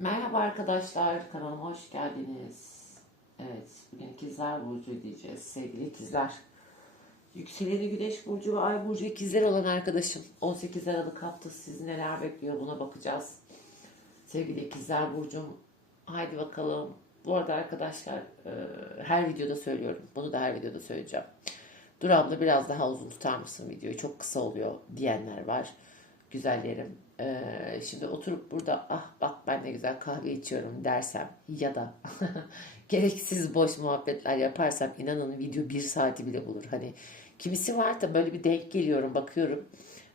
Merhaba arkadaşlar, kanalıma hoş geldiniz. Evet, bugün ikizler burcu diyeceğiz sevgili ikizler. Yükseleni güneş burcu ve ay burcu ikizler olan arkadaşım. 18 Aralık haftası sizi neler bekliyor buna bakacağız. Sevgili ikizler burcum, haydi bakalım. Bu arada arkadaşlar e, her videoda söylüyorum. Bunu da her videoda söyleyeceğim. Dur abla biraz daha uzun tutar mısın videoyu? Çok kısa oluyor diyenler var. Güzellerim. Ee, şimdi oturup burada ah bak ben ne güzel kahve içiyorum dersem ya da gereksiz boş muhabbetler yaparsam inanın video bir saati bile bulur. Hani kimisi var da böyle bir denk geliyorum bakıyorum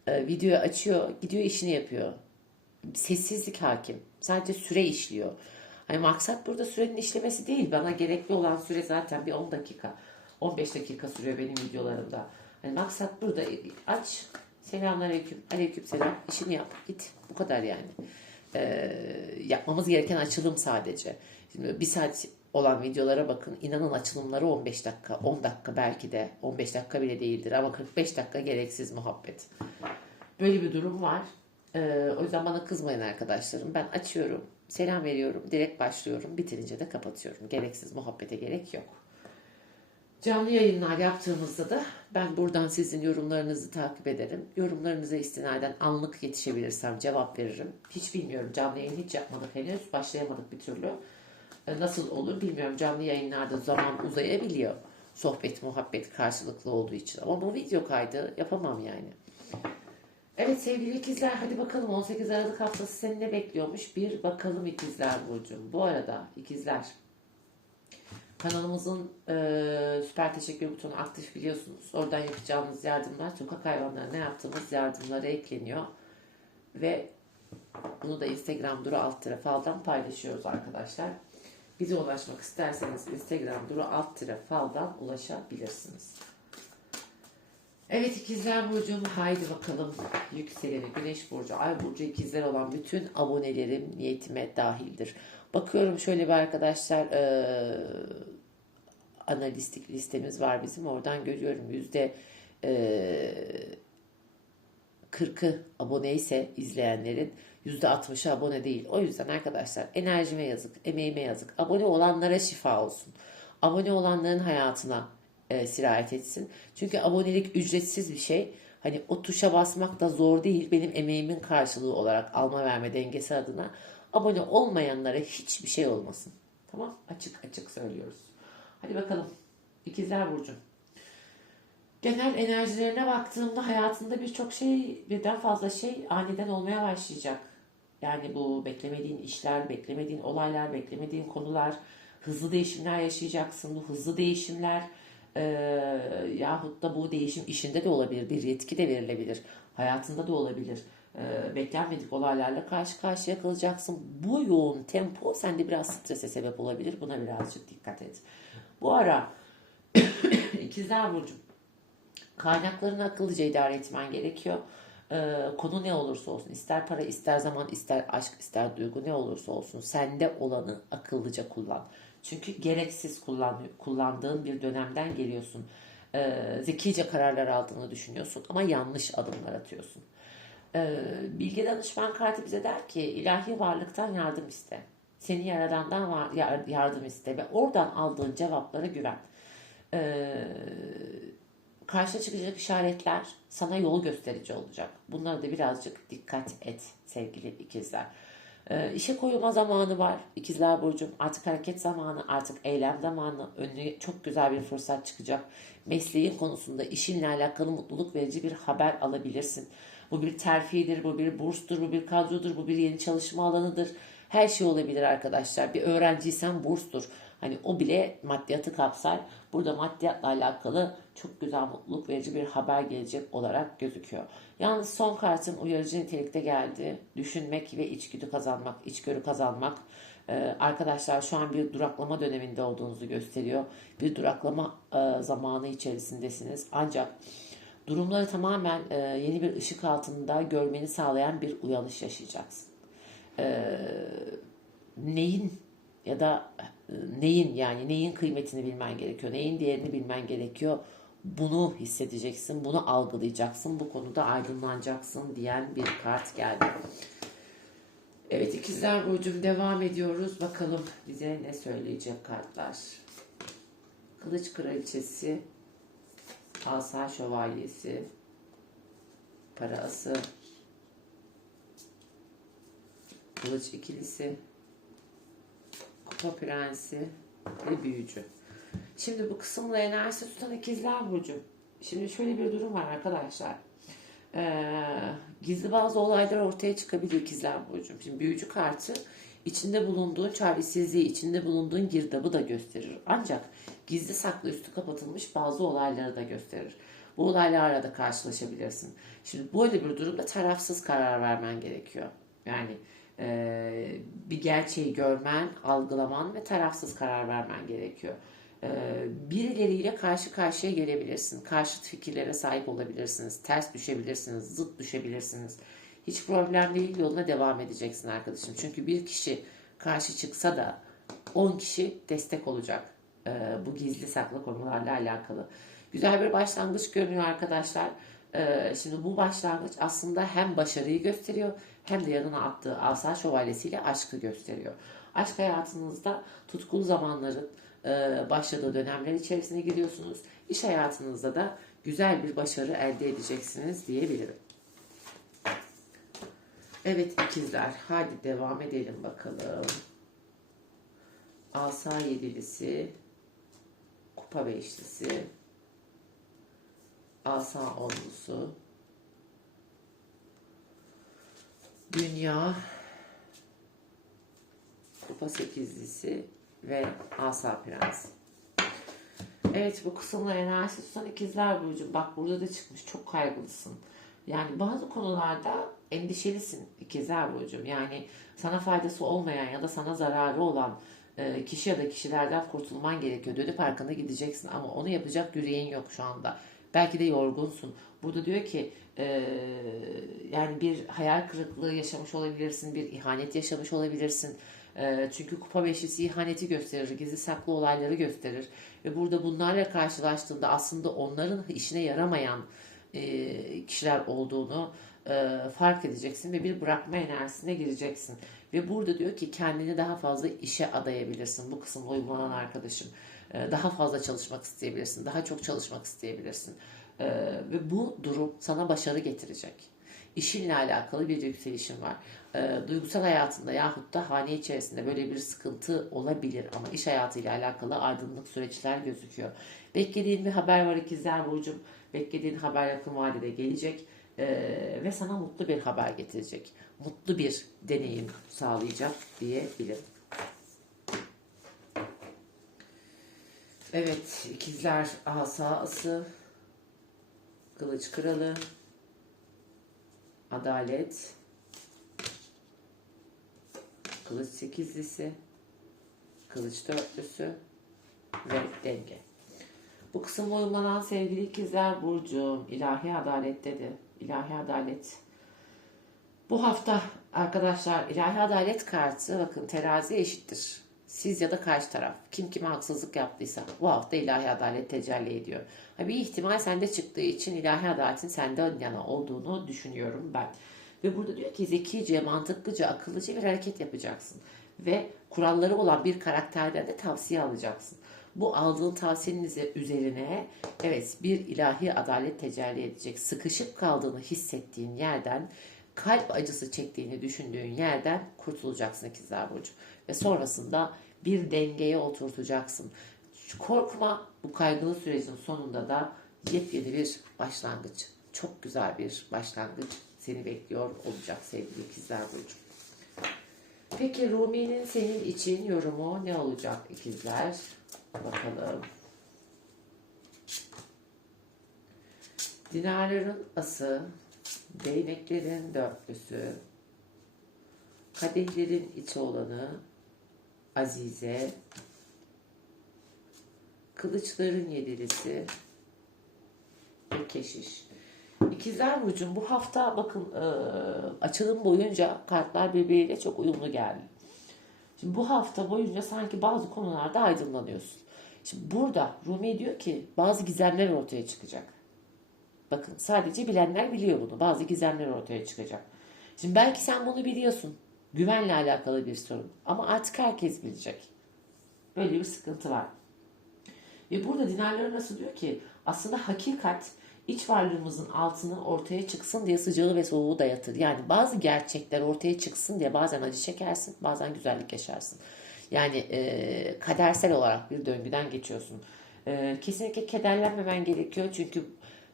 e, videoyu açıyor gidiyor işini yapıyor. Sessizlik hakim. Sadece süre işliyor. Hani maksat burada sürenin işlemesi değil. Bana gerekli olan süre zaten bir 10 dakika. 15 dakika sürüyor benim videolarımda. Hani maksat burada aç Selamünaleyküm. Aleyküm selam. İşini yap. Git. Bu kadar yani. Ee, yapmamız gereken açılım sadece. Şimdi bir saat olan videolara bakın. İnanın açılımları 15 dakika, 10 dakika belki de 15 dakika bile değildir ama 45 dakika gereksiz muhabbet. Böyle bir durum var. Ee, o yüzden bana kızmayın arkadaşlarım. Ben açıyorum, selam veriyorum, direkt başlıyorum. Bitirince de kapatıyorum. Gereksiz muhabbete gerek yok. Canlı yayınlar yaptığımızda da ben buradan sizin yorumlarınızı takip ederim. Yorumlarınıza istinaden anlık yetişebilirsem cevap veririm. Hiç bilmiyorum canlı yayın hiç yapmadık henüz. Başlayamadık bir türlü. E, Nasıl olur bilmiyorum. Canlı yayınlarda zaman uzayabiliyor. Sohbet, muhabbet karşılıklı olduğu için. Ama bu video kaydı yapamam yani. Evet sevgili ikizler hadi bakalım 18 Aralık haftası seni ne bekliyormuş? Bir bakalım ikizler Burcu'm. Bu arada ikizler Kanalımızın e, süper teşekkür butonu aktif biliyorsunuz. Oradan yapacağımız yardımlar sokak hayvanlarına yaptığımız yardımlara ekleniyor. Ve bunu da Instagram duru alt tire faldan paylaşıyoruz arkadaşlar. Bize ulaşmak isterseniz Instagram duru alt tire faldan ulaşabilirsiniz. Evet ikizler burcum haydi bakalım yükseleni güneş burcu ay burcu ikizler olan bütün abonelerim niyetime dahildir. Bakıyorum şöyle bir arkadaşlar eee analistik listemiz var bizim oradan görüyorum yüzde eee 40'ı abone ise izleyenlerin %60'ı abone değil. O yüzden arkadaşlar enerjime yazık, emeğime yazık. Abone olanlara şifa olsun. Abone olanların hayatına e, sirayet etsin. Çünkü abonelik ücretsiz bir şey. Hani o tuşa basmak da zor değil. Benim emeğimin karşılığı olarak alma verme dengesi adına abone olmayanlara hiçbir şey olmasın. Tamam? Açık açık söylüyoruz. Hadi bakalım. İkizler Burcu. Genel enerjilerine baktığımda hayatında birçok şey, birden fazla şey aniden olmaya başlayacak. Yani bu beklemediğin işler, beklemediğin olaylar, beklemediğin konular, hızlı değişimler yaşayacaksın. Bu hızlı değişimler e, yahut da bu değişim işinde de olabilir, bir yetki de verilebilir, hayatında da olabilir. E, beklenmedik olaylarla karşı karşıya kalacaksın. Bu yoğun tempo sende biraz strese sebep olabilir. Buna birazcık dikkat et. Bu ara ikizler Burcu kaynaklarını akıllıca idare etmen gerekiyor. Ee, konu ne olursa olsun, ister para, ister zaman, ister aşk, ister duygu ne olursa olsun sende olanı akıllıca kullan. Çünkü gereksiz kullan, kullandığın bir dönemden geliyorsun. Ee, zekice kararlar aldığını düşünüyorsun ama yanlış adımlar atıyorsun. Ee, bilgi danışman kartı bize der ki ilahi varlıktan yardım iste. Seni yaradandan var, yar- yardım iste ve oradan aldığın cevaplara güven. Ee, karşına çıkacak işaretler sana yol gösterici olacak. Bunlara da birazcık dikkat et sevgili ikizler. Ee, işe koyulma zamanı var. İkizler Burcu'm artık hareket zamanı, artık eylem zamanı. Önüne çok güzel bir fırsat çıkacak. Mesleğin konusunda işinle alakalı mutluluk verici bir haber alabilirsin. Bu bir terfidir, bu bir burstur, bu bir kadrodur, bu bir yeni çalışma alanıdır. Her şey olabilir arkadaşlar. Bir öğrenciysen burstur. Hani o bile maddiyatı kapsar. Burada maddiyatla alakalı çok güzel mutluluk verici bir haber gelecek olarak gözüküyor. Yalnız son kartın uyarıcı nitelikte geldi. Düşünmek ve içgüdü kazanmak, içgörü kazanmak. Ee, arkadaşlar şu an bir duraklama döneminde olduğunuzu gösteriyor. Bir duraklama e, zamanı içerisindesiniz. Ancak durumları tamamen e, yeni bir ışık altında görmeni sağlayan bir uyanış yaşayacaksın. Ee, neyin ya da e, neyin yani neyin kıymetini bilmen gerekiyor, neyin değerini bilmen gerekiyor. Bunu hissedeceksin, bunu algılayacaksın, bu konuda aydınlanacaksın diyen bir kart geldi. Evet ikizler burcum devam ediyoruz. Bakalım bize ne söyleyecek kartlar. Kılıç kraliçesi, asa şövalyesi, para ası, kılıç ikilisi, kupa prensi ve büyücü. Şimdi bu kısımla enerjisi tutan ikizler burcu. Şimdi şöyle bir durum var arkadaşlar. Ee, gizli bazı olaylar ortaya çıkabiliyor ikizler burcu. Şimdi büyücü kartı içinde bulunduğun çaresizliği, içinde bulunduğun girdabı da gösterir. Ancak gizli saklı üstü kapatılmış bazı olayları da gösterir. Bu olaylarla da karşılaşabilirsin. Şimdi böyle bir durumda tarafsız karar vermen gerekiyor. Yani e, bir gerçeği görmen, algılaman ve tarafsız karar vermen gerekiyor. E, birileriyle karşı karşıya gelebilirsin. Karşıt fikirlere sahip olabilirsiniz. Ters düşebilirsiniz, zıt düşebilirsiniz. Hiç problem değil yoluna devam edeceksin arkadaşım. Çünkü bir kişi karşı çıksa da 10 kişi destek olacak. e, bu gizli saklı konularla alakalı. Güzel bir başlangıç görünüyor arkadaşlar. E, şimdi bu başlangıç aslında hem başarıyı gösteriyor hem de yanına attığı asa şövalyesiyle aşkı gösteriyor. Aşk hayatınızda tutkulu zamanların e, başladığı dönemler içerisine giriyorsunuz. İş hayatınızda da güzel bir başarı elde edeceksiniz diyebilirim. Evet ikizler hadi devam edelim bakalım. Asa yedilisi, kupa beşlisi, asa onlusu, dünya, kupa sekizlisi ve asa prens. Evet bu kısımla enerjisi tutan ikizler burcu. Bak burada da çıkmış çok kaygılısın. Yani bazı konularda endişelisin ikizler burcum. Yani sana faydası olmayan ya da sana zararı olan e, kişi ya da kişilerden kurtulman gerekiyor. Dönüp arkana gideceksin ama onu yapacak yüreğin yok şu anda. Belki de yorgunsun. Burada diyor ki e, yani bir hayal kırıklığı yaşamış olabilirsin, bir ihanet yaşamış olabilirsin. E, çünkü kupa beşlisi ihaneti gösterir, gizli saklı olayları gösterir. Ve burada bunlarla karşılaştığında aslında onların işine yaramayan e, kişiler olduğunu e, fark edeceksin ve bir bırakma enerjisine gireceksin. Ve burada diyor ki kendini daha fazla işe adayabilirsin bu kısımda uygulanan arkadaşım. E, daha fazla çalışmak isteyebilirsin, daha çok çalışmak isteyebilirsin. E, ve bu durum sana başarı getirecek. İşinle alakalı bir yükselişin var. E, duygusal hayatında yahut da hane içerisinde böyle bir sıkıntı olabilir ama iş hayatıyla alakalı aydınlık süreçler gözüküyor. Beklediğin bir haber var ikizler burcum. Beklediğin haber yakın vadede gelecek e, ve sana mutlu bir haber getirecek. Mutlu bir deneyim sağlayacak diyebilirim. Evet, ikizler asası, kılıç kralı, adalet, kılıç sekizlisi, kılıç dörtlüsü ve denge. Bu kısım uygulanan sevgili ikizler Burcu, ilahi adalette de, ilahi adalet. Bu hafta arkadaşlar ilahi adalet kartı bakın terazi eşittir. Siz ya da karşı taraf kim kime haksızlık yaptıysa bu hafta ilahi adalet tecelli ediyor. Bir ihtimal sende çıktığı için ilahi adaletin senden yana olduğunu düşünüyorum ben. Ve burada diyor ki zekice, mantıklıca, akıllıca bir hareket yapacaksın. Ve kuralları olan bir karakterden de tavsiye alacaksın. Bu aldığın tavsiyenin üzerine evet bir ilahi adalet tecelli edecek. Sıkışıp kaldığını hissettiğin yerden kalp acısı çektiğini düşündüğün yerden kurtulacaksın ikizler burcu. Ve sonrasında bir dengeye oturtacaksın. Korkma bu kaygılı sürecin sonunda da yepyeni bir başlangıç. Çok güzel bir başlangıç seni bekliyor olacak sevgili ikizler burcu. Peki Rumi'nin senin için yorumu ne olacak ikizler? Bakalım. Dinarların ası, değneklerin dörtlüsü, kadehlerin içi olanı, Azize, kılıçların yedilisi ve keşiş. İkizler Burcu'nun bu hafta bakın e, açılım boyunca kartlar birbiriyle çok uyumlu geldi. Şimdi bu hafta boyunca sanki bazı konularda aydınlanıyorsun. Şimdi burada Rumi diyor ki bazı gizemler ortaya çıkacak. Bakın sadece bilenler biliyor bunu. Bazı gizemler ortaya çıkacak. Şimdi belki sen bunu biliyorsun. Güvenle alakalı bir sorun. Ama artık herkes bilecek. Böyle bir sıkıntı var. Ve burada dinarları nasıl diyor ki aslında hakikat iç varlığımızın altını ortaya çıksın diye sıcağı ve soğuğu dayatır. Yani bazı gerçekler ortaya çıksın diye bazen acı çekersin, bazen güzellik yaşarsın. Yani e, kadersel olarak bir döngüden geçiyorsun. E, kesinlikle kederlenmemen gerekiyor çünkü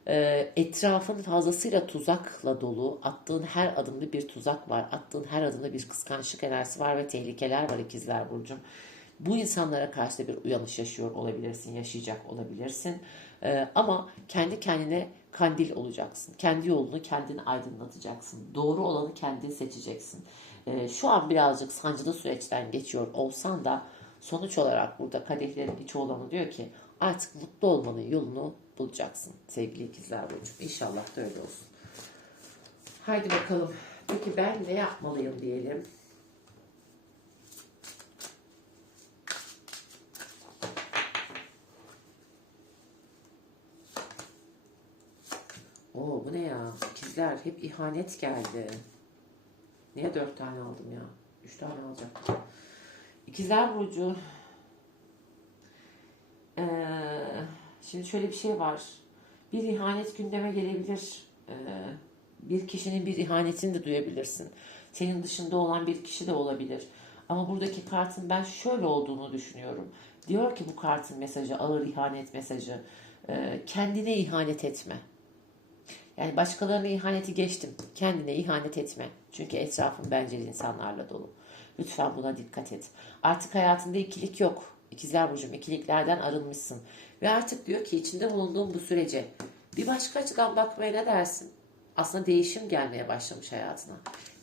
etrafın fazlasıyla tuzakla dolu. Attığın her adımda bir tuzak var. Attığın her adımda bir kıskançlık enerjisi var ve tehlikeler var ikizler burcum. Bu insanlara karşı da bir uyanış yaşıyor olabilirsin, yaşayacak olabilirsin. Ee, ama kendi kendine kandil olacaksın. Kendi yolunu kendin aydınlatacaksın. Doğru olanı kendin seçeceksin. Ee, şu an birazcık sancılı süreçten geçiyor olsan da sonuç olarak burada kadehlerin içi olanı diyor ki artık mutlu olmanın yolunu bulacaksın sevgili ikizler burcu. İnşallah da öyle olsun. Haydi bakalım. Peki ben ne yapmalıyım diyelim. Oo bu ne ya? İkizler hep ihanet geldi. Niye dört tane aldım ya? Üç tane alacaktım. İkizler Burcu. Ee, şimdi şöyle bir şey var. Bir ihanet gündeme gelebilir. Ee, bir kişinin bir ihanetini de duyabilirsin. Senin dışında olan bir kişi de olabilir. Ama buradaki kartın ben şöyle olduğunu düşünüyorum. Diyor ki bu kartın mesajı, ağır ihanet mesajı. e, kendine ihanet etme. Yani başkalarına ihaneti geçtim. Kendine ihanet etme. Çünkü etrafın bencil insanlarla dolu. Lütfen buna dikkat et. Artık hayatında ikilik yok. İkizler Burcu'm ikiliklerden arınmışsın. Ve artık diyor ki içinde bulunduğun bu sürece bir başka açıdan bakmaya ne dersin? Aslında değişim gelmeye başlamış hayatına.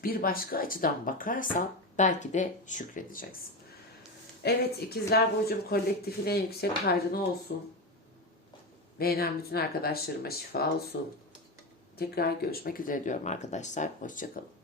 Bir başka açıdan bakarsan belki de şükredeceksin. Evet ikizler Burcu'm kolektifine yüksek hayrına olsun. Beğenen bütün arkadaşlarıma şifa olsun. Tekrar görüşmek üzere diyorum arkadaşlar. Hoşçakalın.